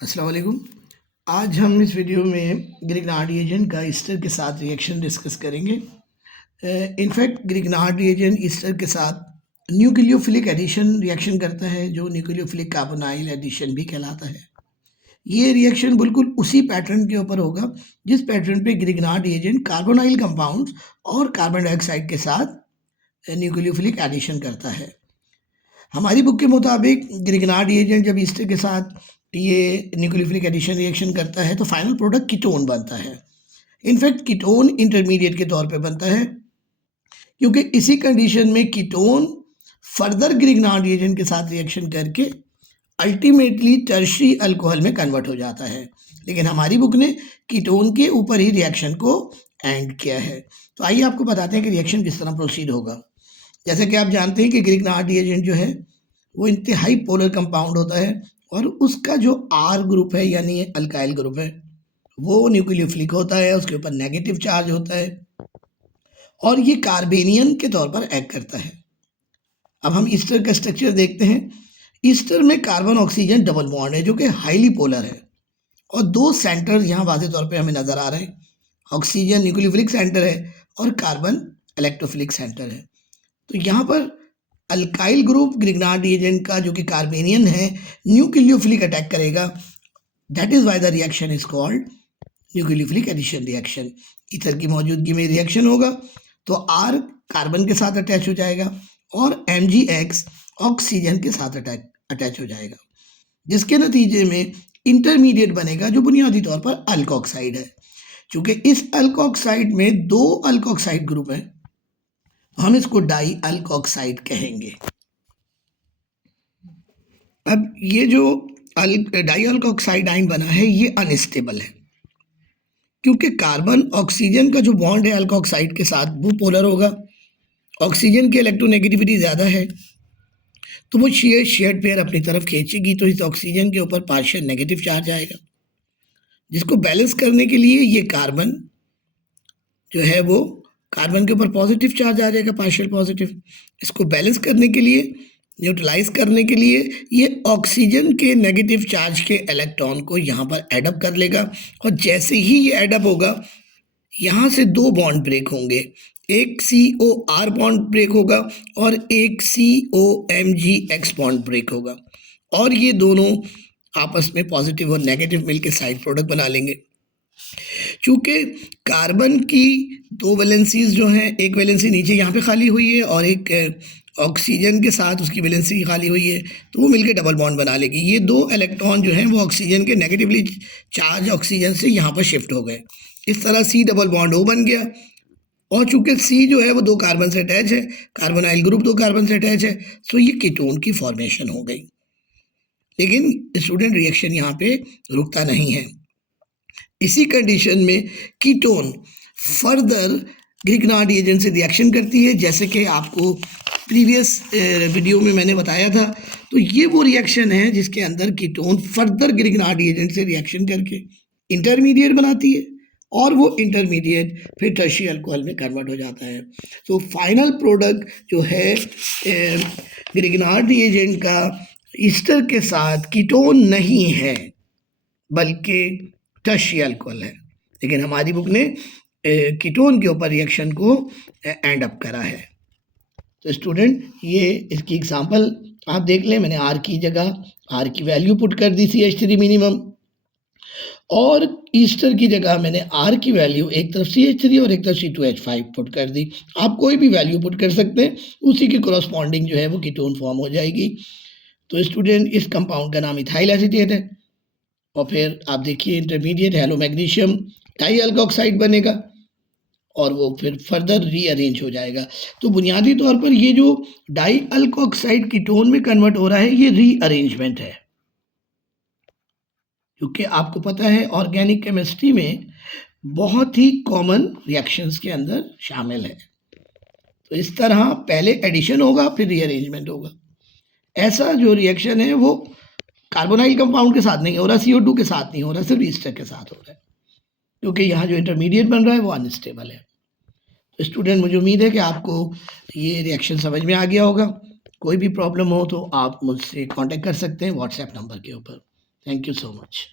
अस्सलाम वालेकुम। आज हम इस वीडियो में ग्रिग्नार्ड रिएजेंट का ईस्टर के साथ रिएक्शन डिस्कस करेंगे। इनफैक्ट ग्रिग्नार्ड रिएजेंट ईस्टर के साथ न्यूक्लियोफिलिक एडिशन रिएक्शन करता है, जो न्यूक्लियोफिलिक कार्बोनाइल एडिशन भी कहलाता है। ये रिएक्शन बिल्कुल उसी पैटर्न के ऊपर होगा जिस पैटर्न पे ग्रिग्नार्ड रिएजेंट कार्बोनाइल कंपाउंड्स और कार्बन डाइऑक्साइड के साथ न्यूक्लियोफिलिक एडिशन करता है। हमारी बुक के मुताबिक ग्रिग्नार्ड रिएजेंट जब ईस्टर के साथ ये न्यूक्लियोफिलिक एडिशन रिएक्शन करता है तो फाइनल प्रोडक्ट कीटोन बनता है। इनफैक्ट कीटोन इंटरमीडिएट के तौर पे बनता है, क्योंकि इसी कंडीशन में कीटोन फर्दर ग्रिग्नार्ड रिएजेंट के साथ रिएक्शन करके अल्टीमेटली टर्शरी अल्कोहल में कन्वर्ट हो जाता है। लेकिन हमारी बुक ने कीटोन के ऊपर ही रिएक्शन को एंड किया है। तो आइए आपको बताते हैं कि रिएक्शन किस तरह प्रोसीड होगा। जैसे कि आप जानते हैं कि ग्रिग्नार्ड रिएजेंट जो है वो इंतहाई पोलर कंपाउंड होता है और उसका जो आर ग्रुप है यानी अल्काइल ग्रुप है वो न्यूक्लियोफिलिक होता है, उसके ऊपर नेगेटिव चार्ज होता है और ये कार्बेनियन के तौर पर एक्ट करता है। अब हम ईस्टर का स्ट्रक्चर देखते हैं। ईस्टर में कार्बन ऑक्सीजन डबल बॉन्ड है जो कि हाईली पोलर है और दो सेंटर यहाँ वाज़े तौर पे हमें नज़र आ रहे हैं। ऑक्सीजन न्यूक्लियोफिलिक सेंटर है और कार्बन इलेक्ट्रोफिलिक सेंटर है। तो यहाँ पर अल्काइल ग्रुप ग्रिग्नार्ड रिएजेंट का जो कि कार्बेनियन है न्यूक्लियोफिलिक अटैक करेगा। That is why the reaction is called nucleophilic addition reaction. Ether की मौजूदगी में रिएक्शन होगा तो आर कार्बन के साथ अटैच हो जाएगा और MgX ऑक्सीजन के साथ अटैच हो जाएगा, जिसके नतीजे में इंटरमीडिएट बनेगा जो बुनियादी तौर पर अल्कोक्साइड है। चूंकि इस अल्कोक्साइड में दो अल्कोक्साइड ग्रुप हैं, हम इसको डाई अल्कोक्साइड कहेंगे। अब ये जो डाई अल्कोक्साइड आयन बना है ये अनस्टेबल है, क्योंकि कार्बन ऑक्सीजन का जो बॉन्ड है अल्कोक्साइड के साथ वो पोलर होगा। ऑक्सीजन की इलेक्ट्रोनेगेटिविटी ज़्यादा है तो वो शेयर्ड पेयर अपनी तरफ खींचेगी, तो इस ऑक्सीजन के ऊपर पार्शियल नेगेटिव चार्ज आएगा, जिसको बैलेंस करने के लिए ये कार्बन जो है वो कार्बन के ऊपर पॉजिटिव चार्ज आ जाएगा, पार्शियल पॉजिटिव। इसको बैलेंस करने के लिए, न्यूट्रलाइज करने के लिए ये ऑक्सीजन के नेगेटिव चार्ज के इलेक्ट्रॉन को यहाँ पर एडअप कर लेगा और जैसे ही ये एडअप होगा यहाँ से दो बॉन्ड ब्रेक होंगे, एक COR बॉन्ड ब्रेक होगा और एक COMgX बॉन्ड ब्रेक होगा और ये दोनों आपस में पॉजिटिव और नेगेटिव मिलकर साइड प्रोडक्ट बना लेंगे। चूँकि कार्बन की दो वैलेंसीज जो हैं, एक वैलेंसी नीचे यहाँ पे खाली हुई है और एक ऑक्सीजन के साथ उसकी वैलेंसी खाली हुई है, तो वो मिलके डबल बॉन्ड बना लेगी। ये दो इलेक्ट्रॉन जो हैं वो ऑक्सीजन के नेगेटिवली चार्ज ऑक्सीजन से यहाँ पर शिफ्ट हो गए। इस तरह C डबल बॉन्ड O बन गया और चूँकि C जो है वो दो कार्बन से अटैच है, कार्बोनाइल ग्रुप दो कार्बन से अटैच है, तो ये कीटोन की फॉर्मेशन हो गई। लेकिन स्टूडेंट रिएक्शन यहाँ पे रुकता नहीं है। इसी कंडीशन में कीटोन फर्दर ग्रिग्नार्ड रिएजेंट से रिएक्शन करती है, जैसे कि आपको प्रीवियस वीडियो में मैंने बताया था। तो ये वो रिएक्शन है जिसके अंदर कीटोन फर्दर ग्रिग्नार्ड रिएजेंट से रिएक्शन करके इंटरमीडिएट बनाती है और वो इंटरमीडिएट फिर टर्शियरी अल्कोहल में कन्वर्ट हो जाता है। तो फाइनल प्रोडक्ट जो है ग्रिग्नार्ड रिएजेंट का ईस्टर के साथ कीटोन नहीं है बल्कि टर्शियरी अल्कोहल है। लेकिन हमारी बुक ने कीटोन के ऊपर रिएक्शन को एंड अप करा है। तो स्टूडेंट ये इसकी एग्जांपल आप देख लें। मैंने R की जगह R की वैल्यू पुट कर दी CH3 मिनिमम और ईस्टर की जगह मैंने R की वैल्यू एक तरफ CH3 और एक तरफ C2H5 पुट कर दी। आप कोई भी वैल्यू पुट कर सकते हैं, उसी के कोरस्पॉन्डिंग जो है वो कीटोन फॉर्म हो जाएगी। तो स्टूडेंट इस कंपाउंड का नाम इथाइल एसीटेट है और फिर आप देखिए intermediate halo magnesium di alkoxide बनेगा और वो फिर फर्दर रीअरेंज हो जाएगा। तो बुनियादी तौर पर ये जो डाई अल्कोक्साइड कीटोन में कन्वर्ट हो रहा है ये रीअरेंजमेंट है, क्योंकि आपको पता है ऑर्गेनिक केमिस्ट्री में बहुत ही कॉमन रिएक्शंस के अंदर शामिल है। तो इस तरह पहले एडिशन होगा फिर रीअरेंजमेंट होगा। ऐसा जो रिएक्शन है वो कार्बोनाइल कंपाउंड के साथ नहीं हो रहा, CO2 के साथ नहीं हो रहा, सिर्फ ईस्टर के साथ हो रहा है, क्योंकि यहाँ जो इंटरमीडिएट बन रहा है वो अनस्टेबल है। तो स्टूडेंट मुझे उम्मीद है कि आपको ये रिएक्शन समझ में आ गया होगा। कोई भी प्रॉब्लम हो तो आप मुझसे कांटेक्ट कर सकते हैं व्हाट्सएप नंबर के ऊपर। Thank you so much.